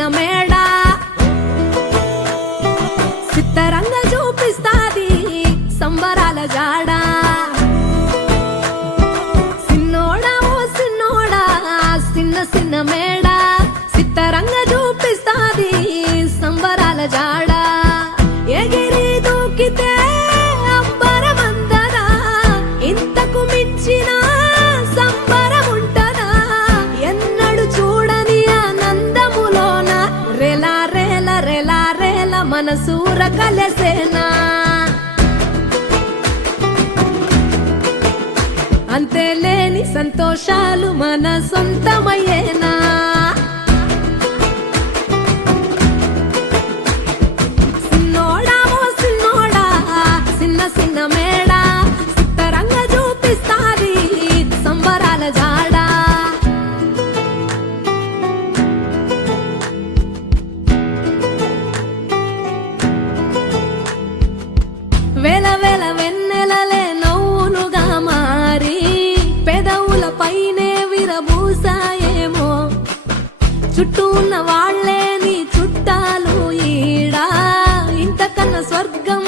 సిన్న మేడ సిత్తరంగా చూపిస్తాది సంబరాల జాడ సిన్నోడా ఓ సిన్నోడా సిన్న సిన్న మేడ సిత్తరంగా చూపిస్తాది సంబరాల జాడ ఎగిరి దూకితే అంబరమందదా ఇంతకు మించిన సంబరం ఉంటదా ఎన్నడు చూడని ఆనందములోన రేలా రేల రేలా రేల మనసూర కలసేనా అంతే లేని సంతోషాలు మన సొంతమయ్యేనా సిన్నోడా ఓ సిన్నోడా సిన్న సిన్న మేడ సిత్తరంగా చూపిస్తాది సంబరాల జాడ వేల వేల వెన్నెలలే నవ్వులుగా మారి పెదవుల పైనే విరబూసాయేమో చుట్టూ ఉన్న వాళ్లే నీ చుట్టాలు ఈడా ఇంతకన్నా స్వర్గం